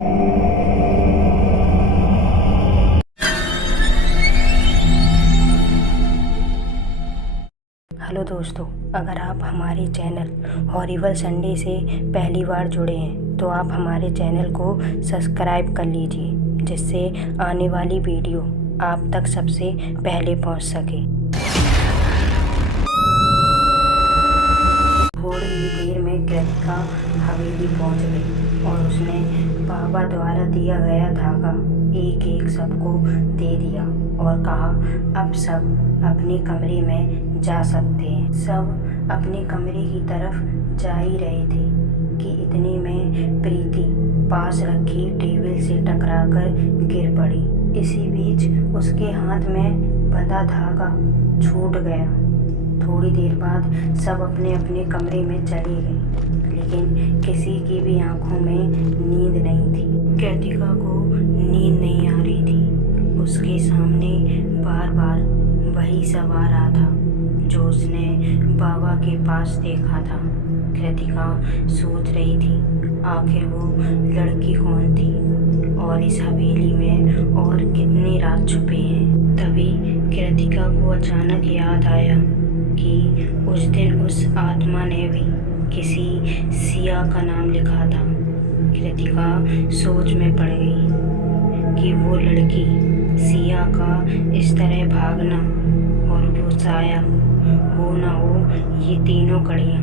Hello दोस्तों, अगर आप हमारे चैनल हॉरिबल संडे से पहली बार जुड़े हैं तो आप हमारे चैनल को सब्सक्राइब कर लीजिए, जिससे आने वाली वीडियो आप तक सबसे पहले पहुंच सके। थोड़ी ही देर में कृतिका हवेली पहुंच गई और उसने बाबा द्वारा दिया गया धागा एक एक सबको दे दिया और कहा, अब सब अपने कमरे में जा सकते हैं। सब अपने कमरे की तरफ जा ही रहे थे कि इतने में प्रीति पास रखी टेबल से टकराकर गिर पड़ी। इसी बीच उसके हाथ में बंधा धागा छूट गया। थोड़ी देर बाद सब अपने अपने कमरे में चले गए, लेकिन किसी की भी आंखों में नींद नहीं थी। कृतिका को नींद नहीं आ रही थी। उसके सामने बार बार वही सब आ रहा था जो उसने बाबा के पास देखा था। कृतिका सोच रही थी आखिर वो लड़की कौन थी और इस हवेली में और कितने राज छुपे हैं। तभी कृतिका को अचानक याद आया कि उस दिन उस आत्मा ने भी किसी सिया का नाम लिखा था। कृतिका सोच में पड़ गई कि वो लड़की सिया का इस तरह भागना और वो साया हो ना हो, ये तीनों कड़ियाँ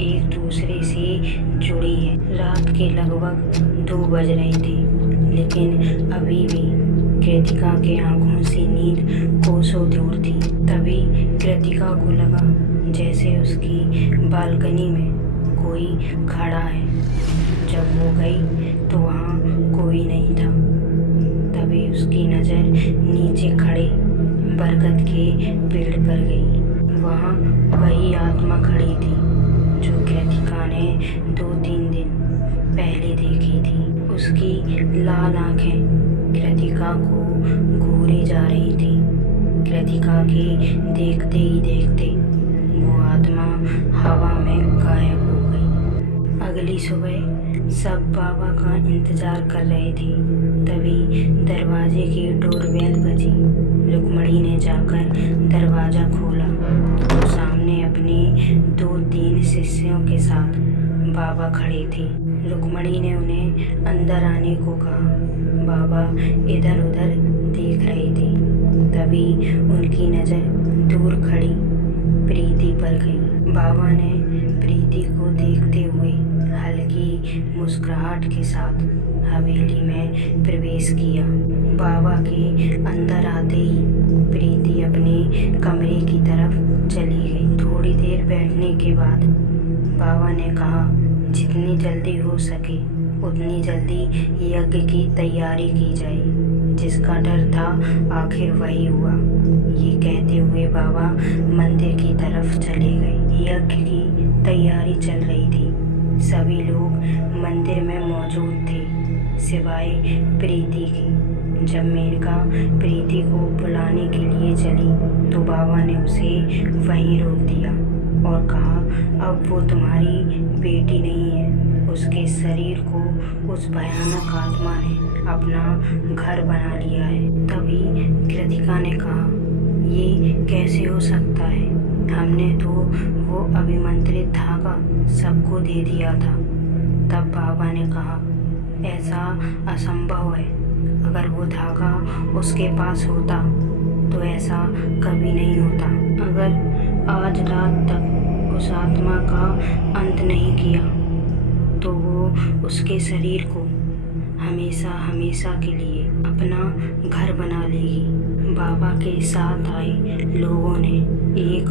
एक दूसरे से जुड़ी हैं। रात के लगभग 2 बज रहे थे, लेकिन अभी भी कृतिका के आंखों से नींद कोसों दूर थी। तभी कृतिका को लगा जैसे उसकी बालकनी में कोई खड़ा है। जब वो गई तो वहाँ कोई नहीं था। तभी उसकी नज़र नीचे खड़े बरगद के पेड़ पर गई। वहाँ वही आत्मा खड़ी थी जो कृतिका ने 2-3 दिन पहले देखी थी। उसकी लाल आंखें कृतिका को घूरे जा रही थी। कृतिका के देखते ही देखते वो आत्मा हवा में गायब हो गई। अगली सुबह सब बाबा का इंतजार कर रहे थे। तभी दरवाजे की डोरबेल बजी। रुक्मणी ने जाकर दरवाज़ा खोला तो सामने अपने 2-3 शिष्यों के साथ बाबा खड़े थे। रुक्मणी ने उन्हें अंदर आने को कहा। बाबा इधर उधर देख रहे थे। तभी उनकी नज़र दूर खड़ी प्रीति पर गई। बाबा ने प्रीति को देखते हुए हल्की मुस्कुराहट के साथ हवेली में प्रवेश किया। बाबा के अंदर आते ही प्रीति अपने कमरे की तरफ चली गई। थोड़ी देर बैठने के बाद बाबा ने कहा, जितनी जल्दी हो सके उतनी जल्दी यज्ञ की तैयारी की जाए। जिसका डर था आखिर वही हुआ। ये कहते हुए बाबा मंदिर की तरफ चले गए। यज्ञ की तैयारी चल रही थी। सभी लोग मंदिर में मौजूद थे सिवाय प्रीति के। जब मेनका प्रीति को बुलाने के लिए चली तो बाबा ने उसे वहीं रोक दिया और कहा, अब वो तुम्हारी बेटी नहीं है। उसके शरीर को उस भयानक आत्मा ने अपना घर बना लिया है। तभी कृतिका ने कहा, ये कैसे हो सकता है? हमने तो वो अभिमंत्रित धागा सबको दे दिया था। तब बाबा ने कहा, ऐसा असंभव है। अगर वो धागा उसके पास होता तो ऐसा कभी नहीं होता। अगर आज रात तक उस आत्मा का अंत नहीं किया तो वो उसके शरीर को हमेशा हमेशा के लिए अपना घर बना लेगी। बाबा के साथ आए लोगों ने एक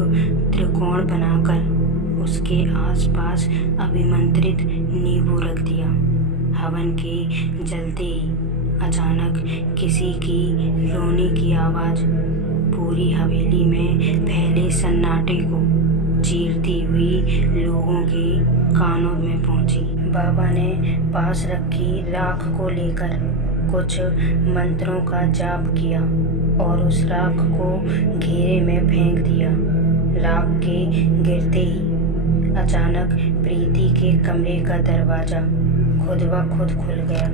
त्रिकोण बनाकर उसके आसपास अभिमंत्रित नींबू रख दिया। हवन के जलते ही अचानक किसी की रोने की आवाज़ पूरी हवेली में फैले सन्नाटे को चीरती हुई लोगों के कानों में पहुंची। बाबा ने पास रखी राख को लेकर कुछ मंत्रों का जाप किया और उस राख को घेरे में फेंक दिया। राख के गिरते ही अचानक प्रीति के कमरे का दरवाज़ा खुद ब खुद खुल गया।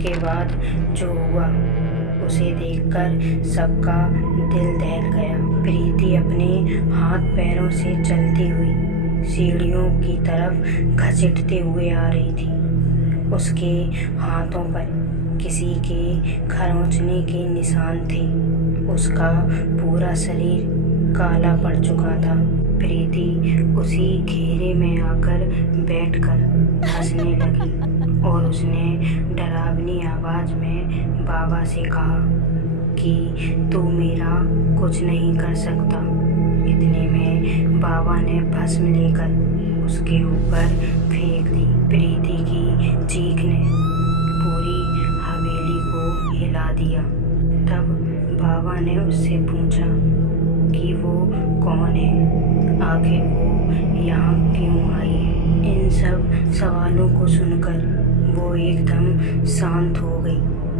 उसके बाद जो हुआ उसे देखकर सबका दिल दहल गया। प्रीति अपने हाथ पैरों से चलती हुई सीढ़ियों की तरफ घसीटते हुए आ रही थी। उसके हाथों पर किसी के खरोंचने के निशान थे। उसका पूरा शरीर काला पड़ चुका था। प्रीति उसी घेरे में आकर बैठकर हंसने लगी और उसने डरावनी आवाज में बाबा से कहा कि तू मेरा कुछ नहीं कर सकता। इतने में बाबा ने भस्म लेकर उसके ऊपर फेंक दी। प्रीति की चीख ने पूरी हवेली को हिला दिया। तब बाबा ने उससे पूछा कि वो कौन है, आखिर वो यहाँ क्यों आई है। इन सब सवालों को सुनकर वो एकदम शांत हो गई।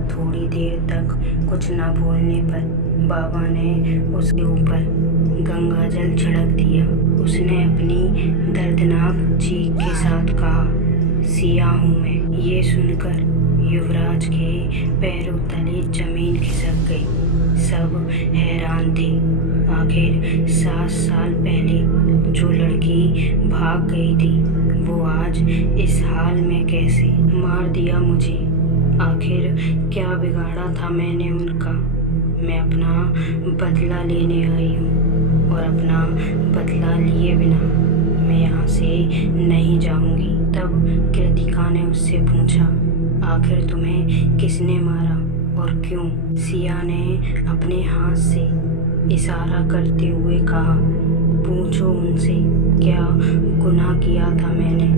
थोड़ी देर तक कुछ न बोलने पर बाबा ने उसके ऊपर गंगा जल छिड़क दिया। उसने अपनी दर्दनाक चीख के साथ कहा, सिया हूँ मैं। ये सुनकर युवराज के पैरों तले जमीन खिसक गई। सब हैरान थे। आखिर 7 साल पहले जो लड़की भाग गई थी वो आज इस हाल में कैसे। मार दिया मुझे। आखिर क्या बिगाड़ा था मैंने उनका। मैं अपना बदला लेने आई हूँ और अपना बदला लिए बिना मैं यहाँ से नहीं जाऊँगी। तब कृतिका ने उससे पूछा, आखिर तुम्हें किसने मारा और क्यों। सिया ने अपने हाथ से इशारा करते हुए कहा, पूछो उनसे क्या गुनाह किया था मैंने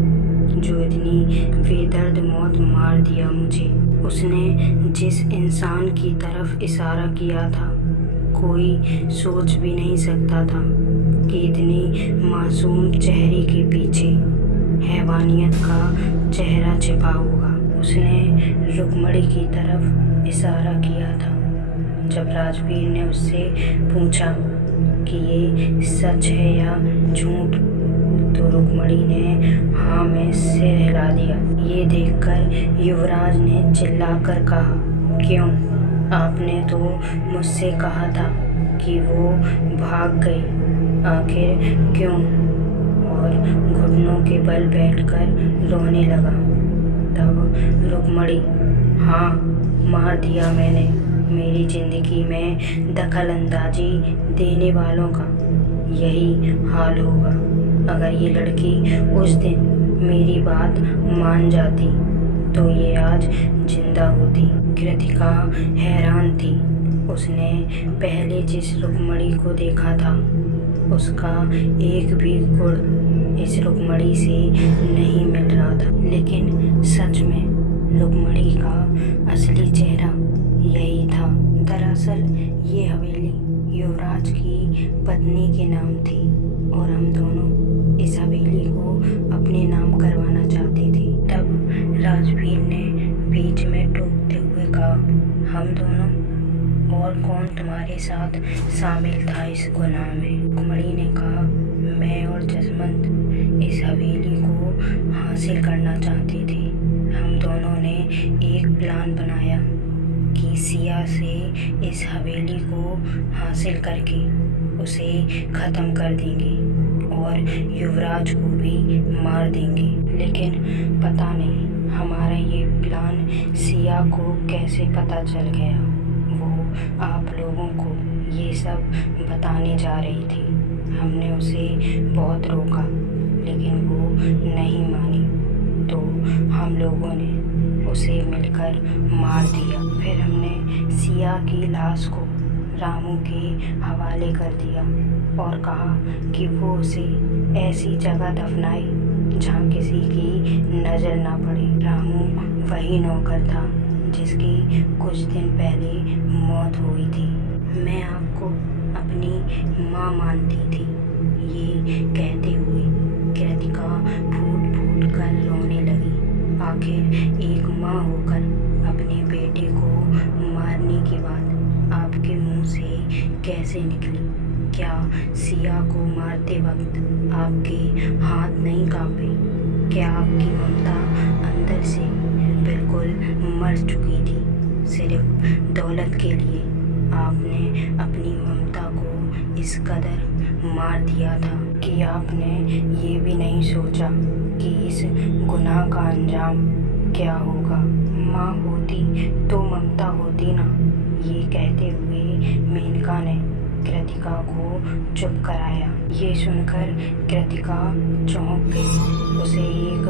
जो इतनी बेदर्द मौत मार दिया मुझे। उसने जिस इंसान की तरफ इशारा किया था कोई सोच भी नहीं सकता था कि इतनी मासूम चेहरे के पीछे हैवानियत का चेहरा छिपा होगा। उसने रुक्मणी की तरफ इशारा किया था। जब राजवीर ने उससे पूछा कि ये सच है या झूठ तो रुक्मणी ने हाँ में सिर हिला दिया। ये देखकर युवराज ने चिल्लाकर कहा, क्यों, आपने तो मुझसे कहा था कि वो भाग गई, आखिर क्यों। और घुटनों के बल बैठकर रोने लगा। तब रुक्मणी, हाँ, मार दिया मैंने। मेरी ज़िंदगी में दखल अंदाजी देने वालों का यही हाल होगा। अगर ये लड़की उस दिन मेरी बात मान जाती तो ये आज जिंदा होती। कृतिका हैरान थी। उसने पहले जिस रुक्मणी को देखा था उसका एक भी गुण इस रुक्मणी से नहीं मिल रहा था। लेकिन सच में रुक्मणी का असली चेहरा यही था। दरअसल ये हवेली युवराज की पत्नी के नाम थी और हम दोनों इस हवेली को अपने नाम करवाना चाहते थे। तब राजवीर ने बीच में टोकते हुए कहा, हम दोनों, और कौन तुम्हारे साथ शामिल था इस गुनाह में। रुक्मणी ने कहा, मैं और जसवंत इस हवेली को हासिल करना चाहते थे। हम दोनों ने एक प्लान बनाया कि सिया से इस हवेली को हासिल करके उसे ख़त्म कर देंगे और युवराज को भी मार देंगे। लेकिन पता नहीं हमारा ये प्लान सिया को कैसे पता चल गया। वो आप लोगों को ये सब बताने जा रही थी। हमने उसे बहुत रोका लेकिन वो नहीं मानी, तो हम लोगों ने उसे मिलकर मार दिया। फिर हमने सिया की लाश को रामू के हवाले कर दिया और कहा कि वो उसे ऐसी जगह दफनाए जहाँ किसी की नज़र ना पड़े। रामू वही नौकर था जिसकी कुछ दिन पहले मौत हुई थी। मैं आपको अपनी माँ मानती थी। ये कहते हुए कृतिका फूट फूट कर रोने लगी। आखिर एक माँ होकर अपने बेटे को मारने की बात आपके मुंह से कैसे निकली। क्या सिया को मारते वक्त आपके हाथ नहीं कांपे। क्या आपकी ममता अंदर से बिल्कुल मर चुकी थी सिर्फ दौलत के लिए। आपने अपनी ममता को इस कदर मार दिया था कि आपने ये भी नहीं सोचा कि इस गुनाह का अंजाम क्या होगा। माँ होती तो ममता होती ना। ये कहते हुए मेनका ने कृतिका को चुप कराया। ये सुनकर कृतिका चौंक गई। उसे एक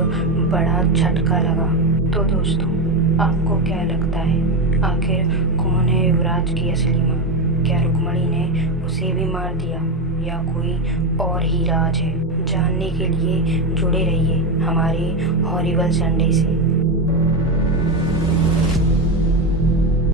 बड़ा झटका लगा। तो दोस्तों, आपको क्या लगता है, आखिर कौन है युवराज की असली माँ? क्या रुक्मणी ने उसे भी मार दिया या कोई और ही राज है? जानने के लिए जुड़े रहिए हमारे हॉरिबल संडे से।